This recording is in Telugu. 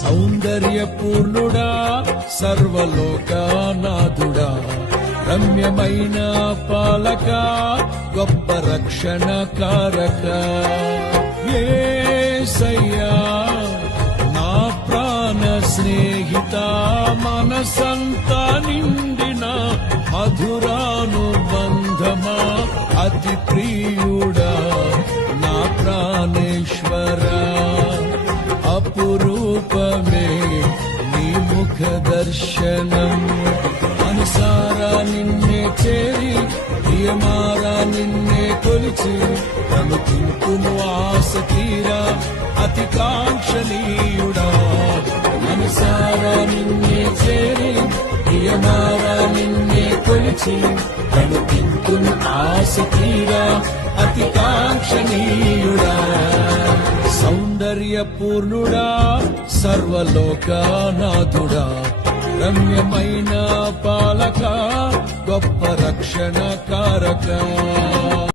సౌందర్యపూర్ణుడా సర్వలోకనాథుడా రమ్యమైన పాలక గొప్ప రక్షణ కారక యేసయ్యా నా ప్రాణ స్నేహిత మనసంతా నిండిన మధురానుబంధమా అతి ప్రియుడా నా ప్రాణేశ్వరా అపురూపమే నీ ముఖ దర్శనం అనుసారా నిన్నే చేరి నియమారా నిన్నే కొలిచి అనుకుంటును ఆశ తీరా అతి కాంక్షణీయుడా అనుసారా నిన్నే చేరి నియమారా నిన్నే కొలిచి అనుకుంటును ఆశ తీరా అతి కాంక్షణీయుడా సౌందర్యపూర్ణుడా సర్వలోకనాథుడా రమ్యమైన పాలక గొప్ప రక్షణ కారక